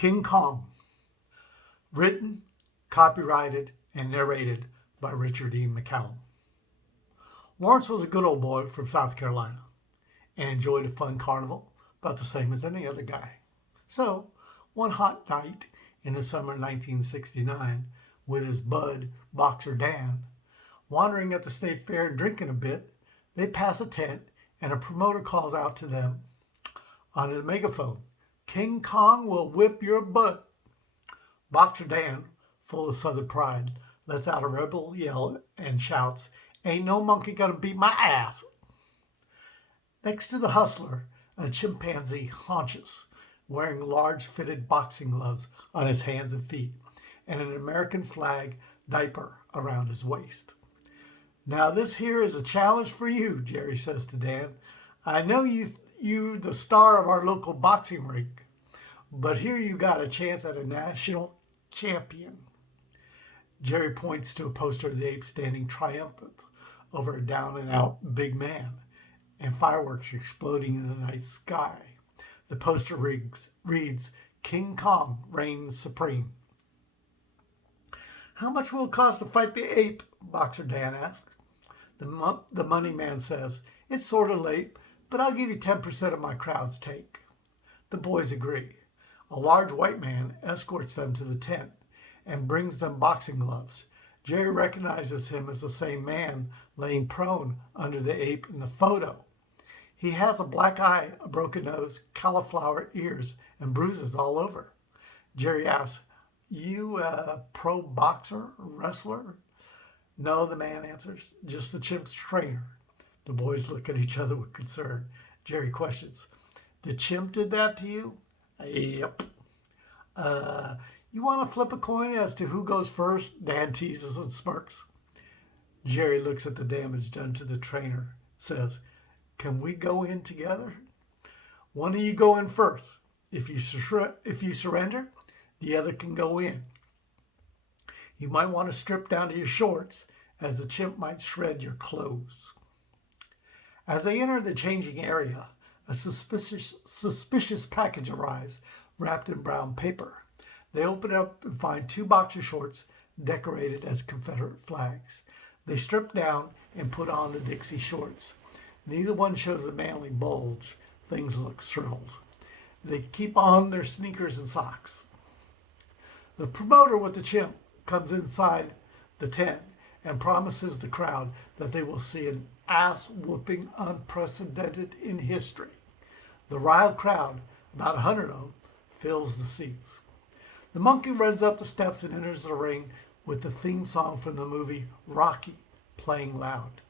King Kong. Written, copyrighted, and narrated by Richard E. McCallum. Lawrence was a good old boy from South Carolina and enjoyed a fun carnival about the same as any other guy. So, one hot night in the summer of 1969, with his bud, Boxer Dan, wandering at the state fair and drinking a bit, they pass a tent and a promoter calls out to them on the megaphone, "King Kong will whip your butt." Boxer Dan, full of Southern pride, lets out a rebel yell and shouts, "Ain't no monkey gonna beat my ass." Next to the hustler, a chimpanzee haunches, wearing large fitted boxing gloves on his hands and feet, and an American flag diaper around his waist. "Now this here is a challenge for you," Jerry says to Dan. "I know you the star of our local boxing rink, but here you got a chance at a national champion." Jerry points to a poster of the ape standing triumphant over a down-and-out big man and fireworks exploding in the night sky. The poster reads, "King Kong reigns supreme." "How much will it cost to fight the ape?" Boxer Dan asks. The money man says, "It's sort of late, but I'll give you 10% of my crowd's take." The boys agree. A large white man escorts them to the tent and brings them boxing gloves. Jerry recognizes him as the same man laying prone under the ape in the photo. He has a black eye, a broken nose, cauliflower ears, and bruises all over. Jerry asks, "You a pro boxer, wrestler?" "No," the man answers, "just the Chimp's trainer." The boys look at each other with concern. Jerry questions, "The Chimp did that to you?" "Yep." You want to flip a coin as to who goes first?" Dan teases and smirks. Jerry looks at the damage done to the trainer, says, "Can we go in together?" "One of you go in first. If you surrender, the other can go in. You might want to strip down to your shorts, as the Chimp might shred your clothes." As they enter the changing area, a suspicious package arrives, wrapped in brown paper. They open it up and find 2 boxer shorts decorated as Confederate flags. They strip down and put on the Dixie shorts. Neither one shows a manly bulge. Things look shriveled. They keep on their sneakers and socks. The promoter with the Chimp comes inside the tent and promises the crowd that they will see an ass-whooping unprecedented in history. The riled crowd, about 100 of them, fills the seats. The monkey runs up the steps and enters the ring with the theme song from the movie Rocky playing loud.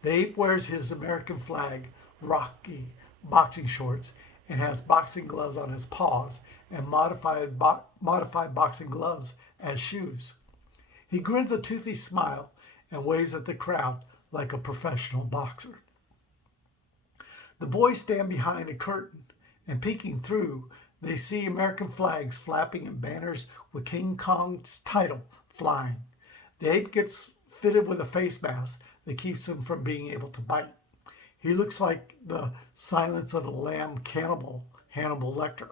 The ape wears his American flag, Rocky boxing shorts and has boxing gloves on his paws and modified boxing gloves as shoes. He grins a toothy smile and waves at the crowd like a professional boxer. The boys stand behind a curtain, and peeking through, they see American flags flapping and banners with King Kong's title flying. The ape gets fitted with a face mask that keeps him from being able to bite. He looks like the Silence of the Lamb cannibal Hannibal Lecter.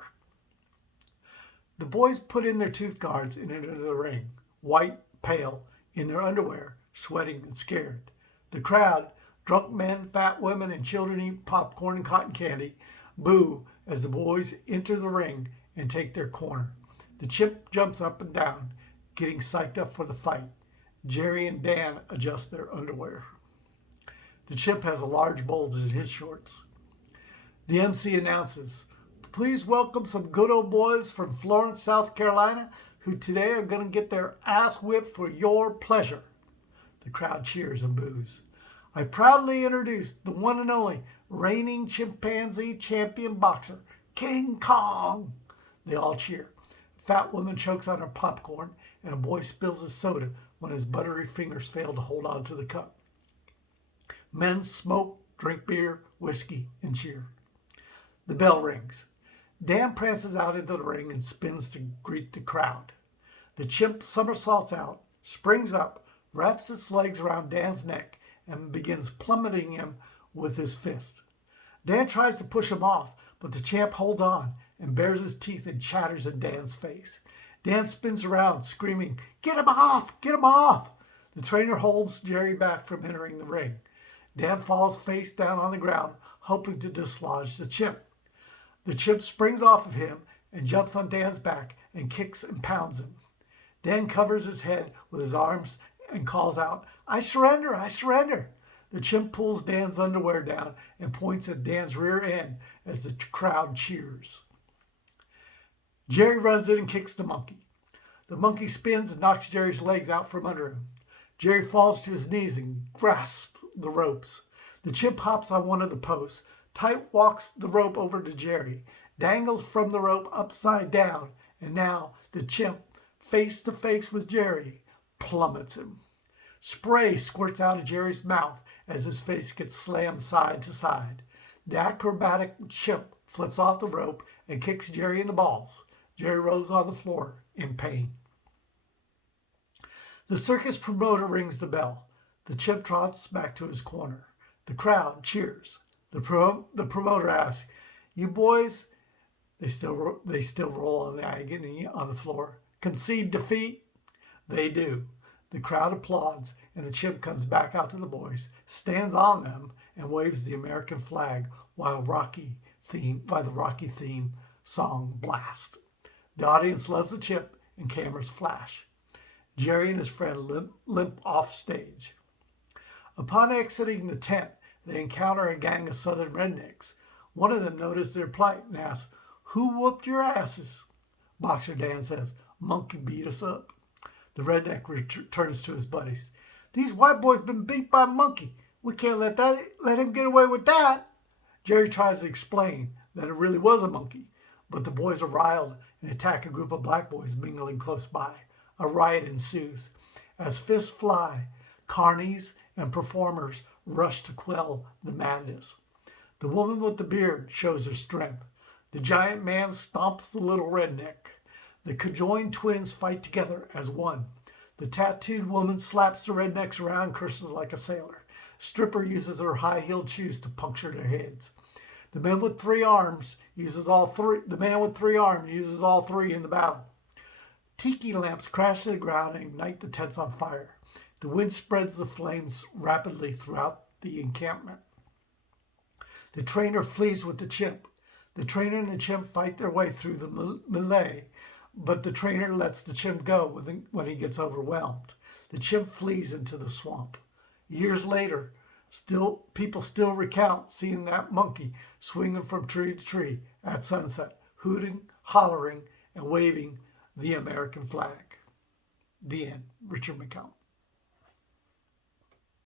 The boys put in their tooth guards and enter the ring, white, pale, in their underwear, sweating and scared. The crowd, drunk men, fat women, and children eat popcorn and cotton candy, boo as the boys enter the ring and take their corner. The Chimp jumps up and down, getting psyched up for the fight. Jerry and Dan adjust their underwear. The Chimp has a large bulge in his shorts. The MC announces, "Please welcome some good old boys from Florence, South Carolina, who today are going to get their ass whipped for your pleasure." The crowd cheers and boos. "I proudly introduce the one and only reigning chimpanzee champion boxer, King Kong." They all cheer. A fat woman chokes on her popcorn, and a boy spills his soda when his buttery fingers fail to hold on to the cup. Men smoke, drink beer, whiskey, and cheer. The bell rings. Dan prances out into the ring and spins to greet the crowd. The Chimp somersaults out, springs up, wraps its legs around Dan's neck, and begins plummeting him with his fist. Dan tries to push him off, but the Champ holds on and bares his teeth and chatters in Dan's face. Dan spins around, screaming, "Get him off! Get him off!" The trainer holds Jerry back from entering the ring. Dan falls face down on the ground, hoping to dislodge the chimp. The chimp springs off of him and jumps on Dan's back and kicks and pounds him. Dan covers his head with his arms and calls out, "I surrender! I surrender!" The chimp pulls Dan's underwear down and points at Dan's rear end as the crowd cheers. Jerry runs in and kicks the monkey. The monkey spins and knocks Jerry's legs out from under him. Jerry falls to his knees and grasps the ropes. The chimp hops on one of the posts, tight walks the rope over to Jerry, dangles from the rope upside down, and now the chimp, face to face with Jerry, plummets him. Spray squirts out of Jerry's mouth as his face gets slammed side to side. The acrobatic chimp flips off the rope and kicks Jerry in the balls. Jerry rolls on the floor in pain. The circus promoter rings the bell. The chimp trots back to his corner. The crowd cheers. The promoter asks, "You boys," they still roll on the agony on the floor, "concede defeat?" They do. The crowd applauds, and the chimp comes back out to the boys, stands on them, and waves the American flag while the Rocky theme song blasts. The audience loves the chimp, and cameras flash. Jerry and his friend limp off stage. Upon exiting the tent, they encounter a gang of southern rednecks. One of them notices their plight and asks, "Who whooped your asses?" Boxer Dan says, "Monkey beat us up." The redneck returns to his buddies. "These white boys been beat by a monkey. We can't let him get away with that." Jerry tries to explain that it really was a monkey, but the boys are riled and attack a group of black boys mingling close by. A riot ensues. As fists fly, carnies and performers rush to quell the madness. The woman with the beard shows her strength. The giant man stomps the little redneck. The conjoined twins fight together as one. The tattooed woman slaps the rednecks around, curses like a sailor. Stripper uses her high-heeled shoes to puncture their heads. The man with three arms uses all three in the battle. Tiki lamps crash to the ground and ignite the tents on fire. The wind spreads the flames rapidly throughout the encampment. The trainer flees with the chimp. The trainer and the chimp fight their way through the melee, but the trainer lets the chimp go when he gets overwhelmed. The chimp flees into the swamp. Years later, people still recount seeing that monkey swinging from tree to tree at sunset, hooting, hollering, and waving the American flag. The end. Richard McCown.